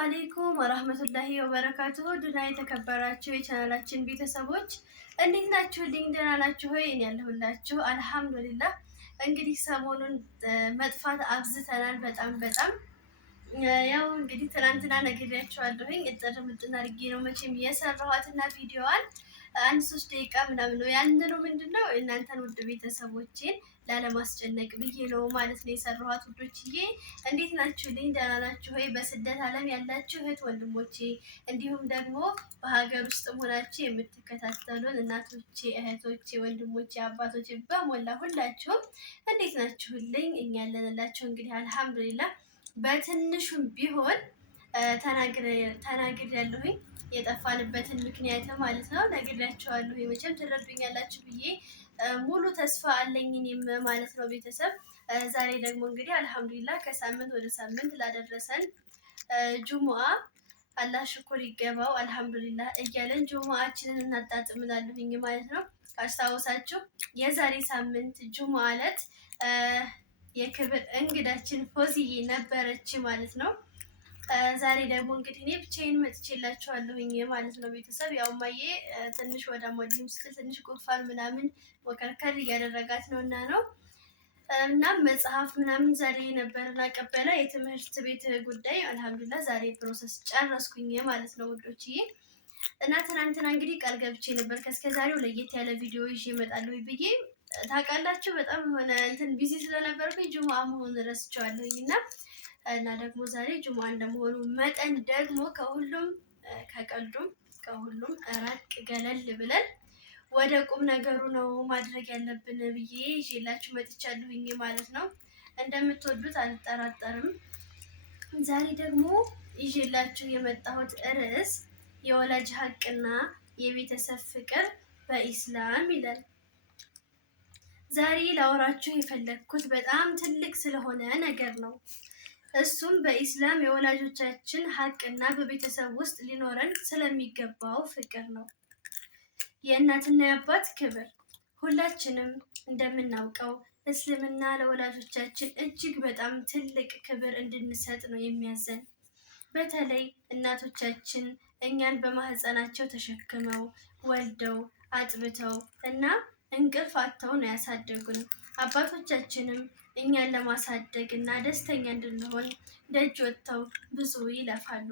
አለይኩም ወራህመቱላሂ ወበረካቱሁ። ድና የተከበራችሁ የቻናላችን ቤተሰቦች እንዴት ናችሁ? ደህና ናችሁ ሆይ? እኔ ያለሁላችሁ አልሐምዱሊላህ። እንግዲህ ሰሞኑን መጥፋት አብዝተናል በጣም ያው እንግዲህ ትናንትና ነግሬያችኋለሁኝ። እጥር ምጥን አድርጌ ነው መቼም የሰራኋትና ቪዲዮዋን 1-3 ደቂቃ ምናምን ነው ያንኑ ምንድነው እናንተን ውድ ቤተሰቦቼን ላለማስጨነቅ ብዬ ነው ማለት ነው የሰራኋት። ውዶችዬ እንዴት ናችሁልኝ? ደህና ናችሁ ሆይ? በስደት ዓለም ያላችሁ እህት ወንድሞቼ፣ እንዲሁም ደግሞ በሀገር ውስጥ ሆናችሁ የምትከታተሉን እናቶቼ፣ እህቶቼ፣ ወንድሞቼ፣ አባቶቼ በሞላ ሁላችሁም እንዴት ናችሁልኝ? እኛ ያለንላችሁ እንግዲህ አልሐምዱሊላህ በትንሹም ቢሆን ተናግሬ ያለሁኝ የጠፋንበትን ምክንያት ማለት ነው ነግሬያቸዋለሁ። መቼም ትረዱኛላችሁ ብዬ ሙሉ ተስፋ አለኝ እኔም ማለት ነው ቤተሰብ። ዛሬ ደግሞ እንግዲህ አልሐምዱሊላህ ከሳምንት ወደ ሳምንት ላደረሰን ጁሙአ አላህ ሽኩር ይገባው አልሐምዱሊላህ እያለን ጁሙአችንን እናጣጥምላሉኝ ማለት ነው። ካስታወሳችሁ የዛሬ ሳምንት ጁሙአ ዕለት የክብር እንግዳችን ፎዚዬ ነበረች ማለት ነው። ዛሬ ደግሞ እንግዲህ እኔ ብቻዬን መጥቼላችኋለሁኝ ማለት ነው ቤተሰብ። ያው ማዬ ትንሽ ወደ ሞዲም ስትል ትንሽ ጉንፋን ምናምን ወከርከር እያደረጋት ነው እና መጽሐፍ ምናምን ዛሬ ነበር ላቀበለ የትምህርት ቤት ጉዳይ አልሐምዱሊላህ ዛሬ ፕሮሰስ ጨረስኩኝ ማለት ነው ውዶችዬ። እና ትናንትና እንግዲህ ቃል ገብቼ ነበር ከእስከዛሬው ለየት ያለ ቪዲዮ ይዤ እመጣለሁ ብዬ ታውቃላችሁ። በጣም ሆነ እንትን ቢዚ ስለነበርኩኝ ጁሙአ መሆኑን ረስቼዋለሁኝ እና ደግሞ ዛሬ ጁሙአ እንደመሆኑ መጠን ደግሞ ከሁሉም ከቀልዱም ከሁሉም ራቅ ገለል ብለን ወደ ቁም ነገሩ ነው ማድረግ ያለብን ብዬ ይዤላችሁ መጥቻለሁኝ ማለት ነው። እንደምትወዱት አልጠራጠርም። ዛሬ ደግሞ ይዤላችሁ የመጣሁት ርዕስ የወላጅ ሀቅና የቤተሰብ ፍቅር በኢስላም ይላል። ዛሬ ላወራችሁ የፈለግኩት በጣም ትልቅ ስለሆነ ነገር ነው። እሱም በኢስላም የወላጆቻችን ሀቅና በቤተሰብ ውስጥ ሊኖረን ስለሚገባው ፍቅር ነው። የእናትና የአባት ክብር። ሁላችንም እንደምናውቀው እስልምና ለወላጆቻችን እጅግ በጣም ትልቅ ክብር እንድንሰጥ ነው የሚያዘን። በተለይ እናቶቻችን እኛን በማህፀናቸው ተሸክመው ወልደው አጥብተው እና እንቅልፍ አጥተው ነው ያሳደጉን። አባቶቻችንም እኛን ለማሳደግ እና ደስተኛ እንድንሆን ደጅ ወጥተው ብዙ ይለፋሉ።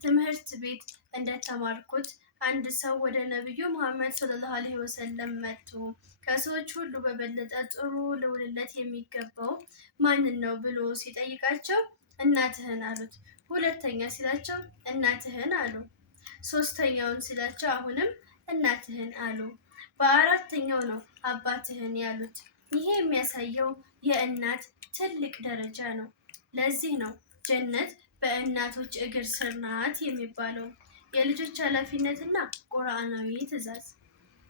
ትምህርት ቤት እንደተማርኩት አንድ ሰው ወደ ነብዩ መሐመድ ሰለላሁ ዐለይሂ ወሰለም መጥቶ ከሰዎች ሁሉ በበለጠ ጥሩ ልውልለት የሚገባው ማንን ነው ብሎ ሲጠይቃቸው እናትህን አሉት። ሁለተኛ ሲላቸው እናትህን አሉ። ሶስተኛውን ሲላቸው አሁንም እናትህን አሉ። በአራተኛው ነው አባትህን ያሉት። ይሄ የሚያሳየው የእናት ትልቅ ደረጃ ነው። ለዚህ ነው ጀነት በእናቶች እግር ስር ናት የሚባለው። የልጆች ኃላፊነትና ቁርአናዊ ትዕዛዝ።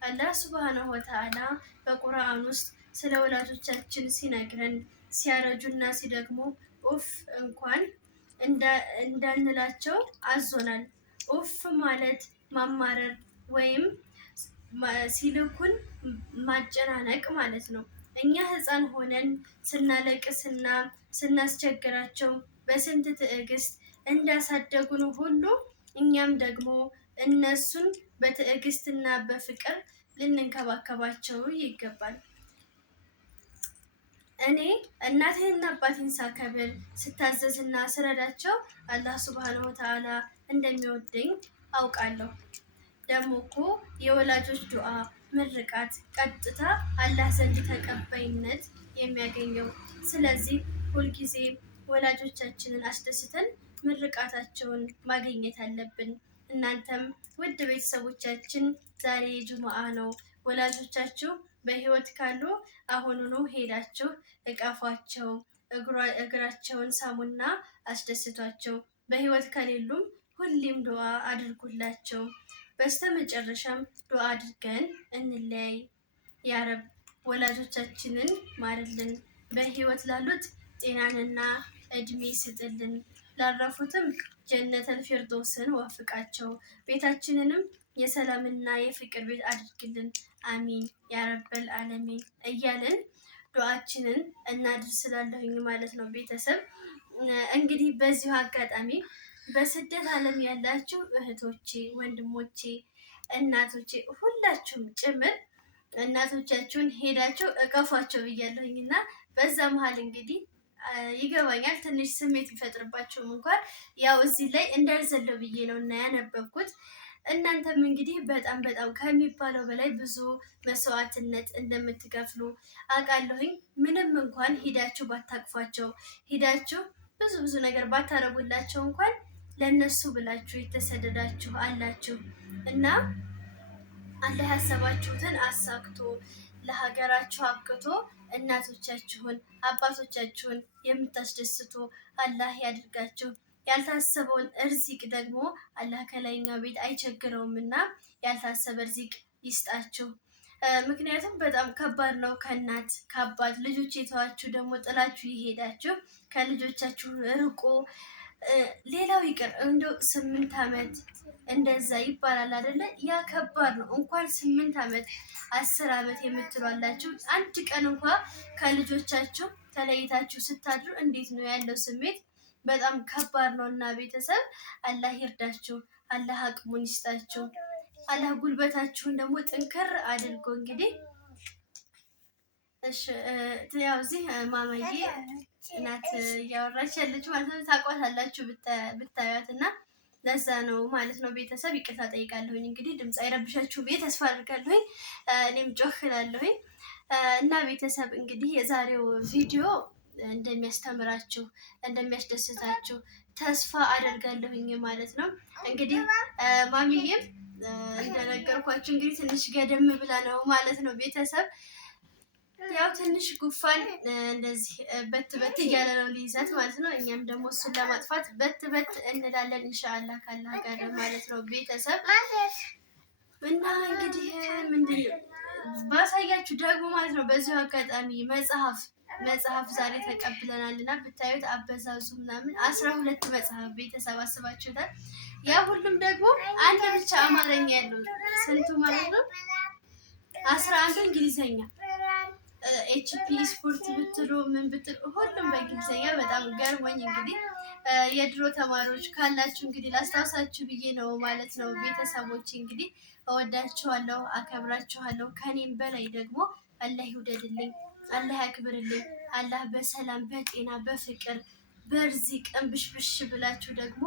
አላህ ሱብሃነሁ ወተዓላ በቁርአን ውስጥ ስለ ወላጆቻችን ሲነግረን ሲያረጁና ሲደግሙ ኡፍ እንኳን እንዳንላቸው አዞናል። ኡፍ ማለት ማማረር ወይም ሲልኩን ማጨናነቅ ማለት ነው። እኛ ህፃን ሆነን ስናለቅስና ስናስቸግራቸው በስንት ትዕግስት እንዳሳደጉን ሁሉ እኛም ደግሞ እነሱን በትዕግስትና በፍቅር ልንንከባከባቸው ይገባል። እኔ እናቴንና አባቴን ሳከብር ስታዘዝና ስረዳቸው አላህ ሱብሃነሁ ወተዓላ እንደሚወደኝ አውቃለሁ። ደግሞ እኮ የወላጆች ዱዓ ምርቃት ቀጥታ አላህ ዘንድ ተቀባይነት የሚያገኘው። ስለዚህ ሁልጊዜ ወላጆቻችንን አስደስተን ምርቃታቸውን ማግኘት አለብን። እናንተም ውድ ቤተሰቦቻችን ዛሬ ጁሙአ ነው። ወላጆቻችሁ በህይወት ካሉ አሁኑኑ ሄዳችሁ እቀፏቸው፣ እግራቸውን ሳሙና አስደስቷቸው። በህይወት ከሌሉም ሁሌም ዱዓ አድርጉላቸው። በስተመጨረሻም ዱዓ አድርገን እንለያይ። ያ ረብ ወላጆቻችንን ማርልን፣ በህይወት ላሉት ጤናንና እድሜ ስጥልን፣ ላረፉትም ጀነተል ፊርዶስን ወፍቃቸው፣ ቤታችንንም የሰላምና የፍቅር ቤት አድርግልን፣ አሚን ያ ረበል ዓለሚን እያልን ዱዓችንን እናድርስ ስላለሁኝ ማለት ነው ቤተሰብ። እንግዲህ በዚሁ አጋጣሚ በስደት ዓለም ያላችሁ እህቶቼ፣ ወንድሞቼ፣ እናቶቼ ሁላችሁም ጭምር እናቶቻችሁን ሄዳችሁ እቀፏቸው ብያለሁኝ እና በዛ መሀል እንግዲህ ይገባኛል ትንሽ ስሜት ቢፈጥርባቸውም እንኳን ያው እዚህ ላይ እንዳልዘለው ብዬ ነው እና ያነበብኩት። እናንተም እንግዲህ በጣም በጣም ከሚባለው በላይ ብዙ መስዋዕትነት እንደምትከፍሉ አውቃለሁኝ። ምንም እንኳን ሂዳችሁ ባታቅፏቸው፣ ሂዳችሁ ብዙ ነገር ባታረጉላቸው እንኳን ለነሱ ብላችሁ የተሰደዳችሁ አላችሁ እና አላህ ያሰባችሁትን አሳክቶ ለሀገራችሁ አብቅቶ እናቶቻችሁን አባቶቻችሁን የምታስደስቱ አላህ ያድርጋችሁ። ያልታሰበውን እርዚቅ ደግሞ አላህ ከላይኛው ቤት አይቸግረውም እና ያልታሰበ እርዚቅ ይስጣችሁ። ምክንያቱም በጣም ከባድ ነው። ከእናት ከአባት ልጆች የተዋችሁ ደግሞ ጥላችሁ ይሄዳችሁ ከልጆቻችሁ ርቆ ሌላው ይቅር እንደው 8 ዓመት እንደዛ ይባላል አይደለ? ያ ከባድ ነው። እንኳን 8 ዓመት 10 ዓመት የምትሏላችሁ አንድ ቀን እንኳ ከልጆቻችሁ ተለይታችሁ ስታድሩ እንዴት ነው ያለው ስሜት? በጣም ከባድ ነው እና ቤተሰብ አላህ ይርዳችሁ፣ አላህ አቅሙን ይስጣችሁ፣ አላህ ጉልበታችሁን ደግሞ ጥንክር አድርጎ እንግዲህ እሺ ያው እዚህ ማማዬ እናት እያወራች ያለችው ማለት ነው። ታውቋታላችሁ ብታዩት እና ለዛ ነው ማለት ነው። ቤተሰብ ይቅርታ ጠይቃለሁኝ። እንግዲህ ድምፅ አይረብሻችሁ ብዬ ተስፋ አድርጋለሁኝ። እኔም ጮህ እላለሁኝ እና ቤተሰብ እንግዲህ የዛሬው ቪዲዮ እንደሚያስተምራችሁ እንደሚያስደስታችሁ ተስፋ አደርጋለሁኝ ማለት ነው። እንግዲህ ማሚዬም እንደነገርኳችሁ እንግዲህ ትንሽ ገደም ብላ ነው ማለት ነው ቤተሰብ ያው ትንሽ ጉፋን እንደዚህ በት እያለ ነው ሊይዛት ማለት ነው። እኛም ደግሞ እሱን ለማጥፋት በት እንላለን ኢንሻአላህ ካላህ ጋር ማለት ነው ቤተሰብ እና እንግዲህ ምንድን ባሳያችሁ ደግሞ ማለት ነው በዚሁ አጋጣሚ መጽሐፍ ዛሬ ተቀብለናል እና ብታዩት አበዛዙ ምናምን 12 መጽሐፍ ቤተሰብ አስባችሁታል። ያ ሁሉም ደግሞ አንድ ብቻ አማርኛ ያለው ስንቱ ማለት ነው 11 እንግሊዘኛ ኤችፒ ስፖርት ብትሉ ምን ብትሉ ሁሉም በእንግሊዝኛ በጣም ገርሞኝ እንግዲህ የድሮ ተማሪዎች ካላችሁ እንግዲህ ላስታውሳችሁ ብዬ ነው ማለት ነው። ቤተሰቦች እንግዲህ እወዳችኋለሁ፣ አከብራችኋለሁ። ከኔም በላይ ደግሞ አላህ ይውደድልኝ፣ አላህ ያክብርልኝ። አላህ በሰላም በጤና በፍቅር በርዚቅ እንብሽብሽ ብላችሁ ደግሞ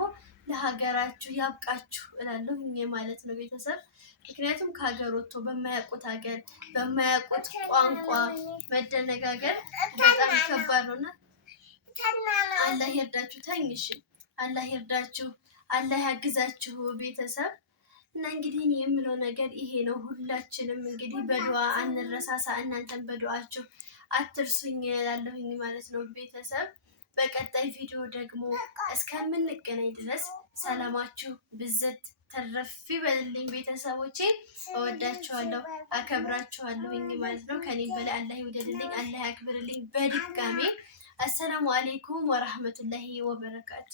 ለሀገራችሁ ያብቃችሁ እላለሁ ማለት ነው ቤተሰብ። ምክንያቱም ከሀገር ወጥቶ በማያውቁት ሀገር በማያውቁት ቋንቋ መደነጋገር በጣም ከባድ ነውና አላህ ይርዳችሁ። ተኝሽ አላህ ይርዳችሁ፣ አላህ ያግዛችሁ ቤተሰብ እና እንግዲህ የምለው ነገር ይሄ ነው። ሁላችንም እንግዲህ በዱዓ አንረሳሳ። እናንተም በዱዓችሁ አትርሱኝ እላለሁኝ ማለት ነው ቤተሰብ። በቀጣይ ቪዲዮ ደግሞ እስከምንገናኝ ድረስ ሰላማችሁ ብዘት ተረፍ ይበልልኝ ቤተሰቦቼ። እወዳችኋለሁ፣ አከብራችኋለሁኝ ማለት ነው። ከኔም በላይ አላህ ይውደድልኝ፣ አላህ ያክብርልኝ። በድጋሜ አሰላሙ አሌይኩም ወራህመቱላሂ ወበረካቱ።